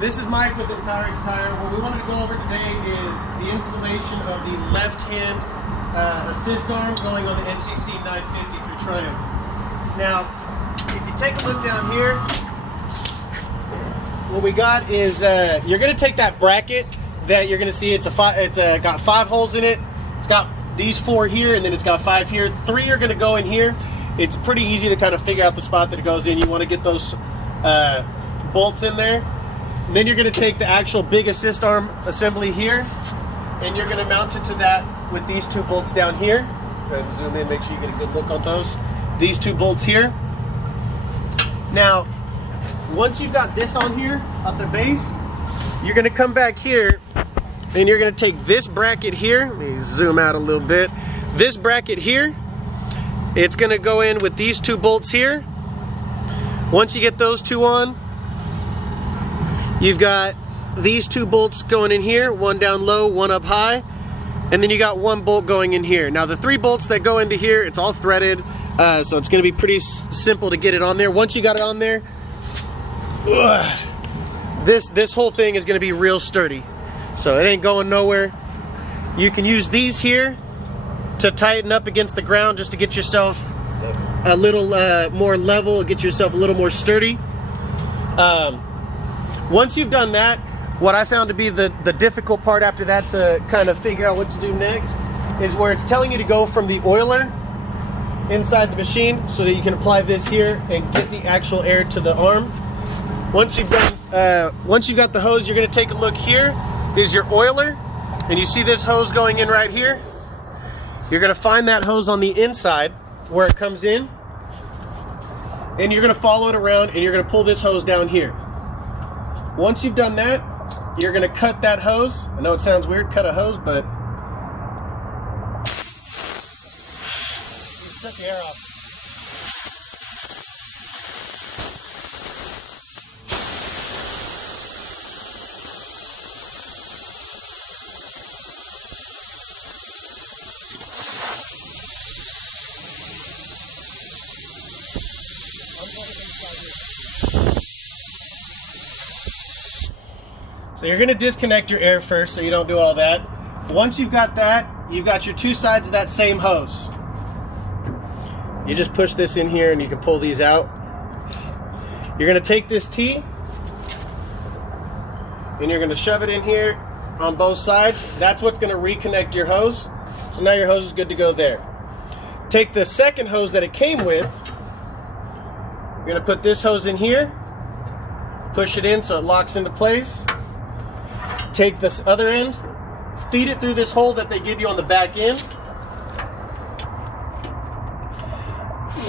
This is Myke with EntireX Tire. What we wanted to go over today is the installation of the left-hand assist arm going on the NTC-950 through Triumph. Now, if you take a look down here, what we got is you're going to take that bracket that you're going to see. It's got 5 holes in it. It's got these 4 here, and then it's got 5 here. 3 are going to go in here. It's pretty easy to kind of figure out the spot that it goes in. You want to get those bolts in there. And then you're going to take the actual big assist arm assembly here, and you're going to mount it to that with these 2 bolts down here. Go ahead and zoom in, make sure you get a good look on those. These 2 bolts here. Now, once you've got this on here at the base, you're going to come back here, and you're going to take this bracket here. Let me zoom out a little bit. This bracket here, it's going to go in with these 2 bolts here. Once you get those 2 on, you've got these 2 bolts going in here, one down low, one up high, and then you got 1 bolt going in here. Now the 3 bolts that go into here, it's all threaded, so it's going to be pretty simple to get it on there. Once you got it on there, this whole thing is going to be real sturdy, so it ain't going nowhere. You can use these here to tighten up against the ground just to get yourself a little more level, get yourself a little more sturdy. Once you've done that, what I found to be the difficult part after that to kind of figure out what to do next is where it's telling you to go from the oiler inside the machine so that you can apply this here and get the actual air to the arm. Once you've done, once you've got the hose, you're going to take a look. Here is your oiler, and you see this hose going in right here. You're going to find that hose on the inside where it comes in, and you're going to follow it around, and you're going to pull this hose down here. Once you've done that, you're going to cut that hose. I know it sounds weird, cut a hose, but shut the air off. So you're going to disconnect your air first so you don't do all that. Once you've got that, you've got your 2 sides of that same hose. You just push this in here and you can pull these out. You're going to take this T and you're going to shove it in here on both sides. That's what's going to reconnect your hose. So now your hose is good to go there. Take the second hose that it came with. You're going to put this hose in here, push it in so it locks into place. Take this other end, feed it through this hole that they give you on the back end.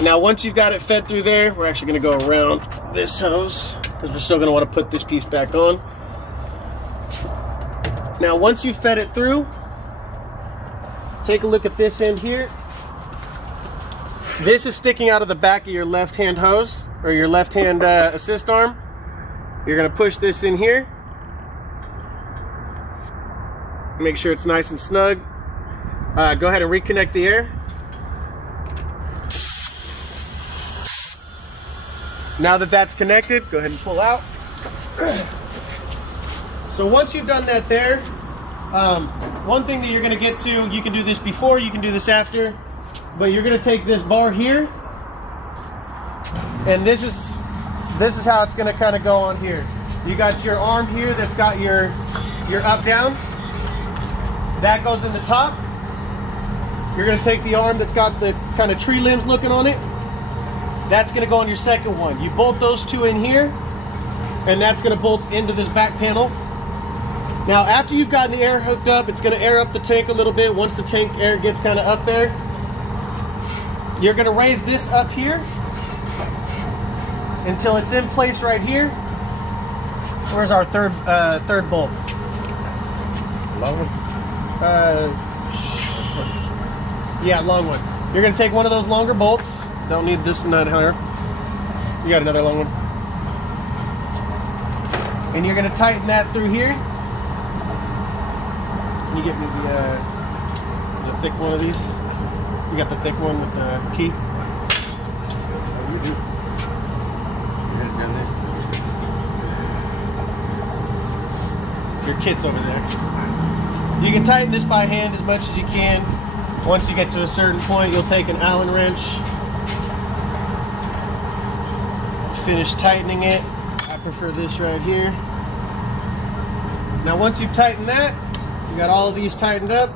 Now once you've got it fed through there, we're actually going to go around this hose because we're still going to want to put this piece back on. Now once you've fed it through, take a look at this end here. This is sticking out of the back of your left-hand hose or your left-hand assist arm. You're going to push this in here. Make sure it's nice and snug. Go ahead and reconnect the air. Now that that's connected, go ahead and pull out. So once you've done that there, one thing that you're going to get to, you can do this before, you can do this after, but you're going to take this bar here, and this is how it's going to kind of go on here. You got your arm here that's got your up-down. That goes in the top. You're going to take the arm that's got the kind of tree limbs looking on it. That's going to go on your second one. You bolt those 2 in here, and that's going to bolt into this back panel. Now, after you've gotten the air hooked up, it's going to air up the tank a little bit. Once the tank air gets kind of up there, you're going to raise this up here until it's in place right here. Where's our third bolt? Long one. Yeah, long one. You're going to take one of those longer bolts. Don't need this 900. You got another long one. And you're going to tighten that through here. Can you get me the thick one of these? You got the thick one with the T? Your kit's over there. You can tighten this by hand as much as you can. Once you get to a certain point, you'll take an Allen wrench, finish tightening it. I prefer this right here. Now once you've tightened that, you got all of these tightened up.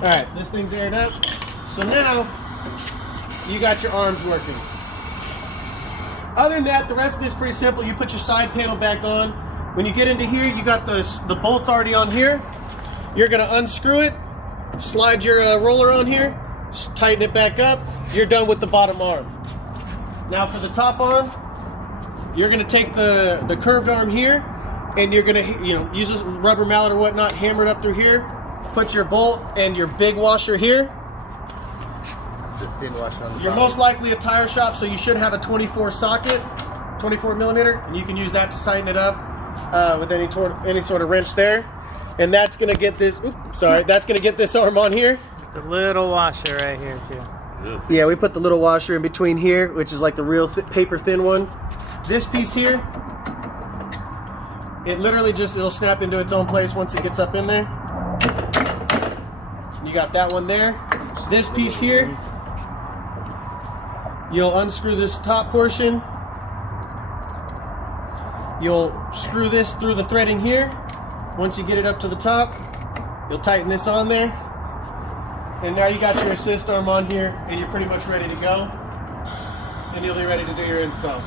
All right, this thing's aired up. So now you got your arms working. Other than that, the rest of this is pretty simple. You put your side panel back on. When you get into here, you got the bolts already on here. You're gonna unscrew it, slide your roller on here, tighten it back up. You're done with the bottom arm. Now for the top arm, you're gonna take the curved arm here, and you're gonna use a rubber mallet or whatnot, hammer it up through here, put your bolt and your big washer here. The thin washer on the You're bottom. most likely a tire shop, so you should have a 24 socket, 24 millimeter, and you can use that to tighten it up with any sort of wrench there. And that's gonna get this. Oops, sorry, that's gonna get this arm on here. Just a little washer right here too. Yeah, we put the little washer in between here, which is like the real paper thin one. This piece here, it literally it'll snap into its own place once it gets up in there. You got that one there. This piece here, you'll unscrew this top portion. You'll screw this through the threading here. Once you get it up to the top, you'll tighten this on there. And now you got your assist arm on here, and you're pretty much ready to go. And you'll be ready to do your installs.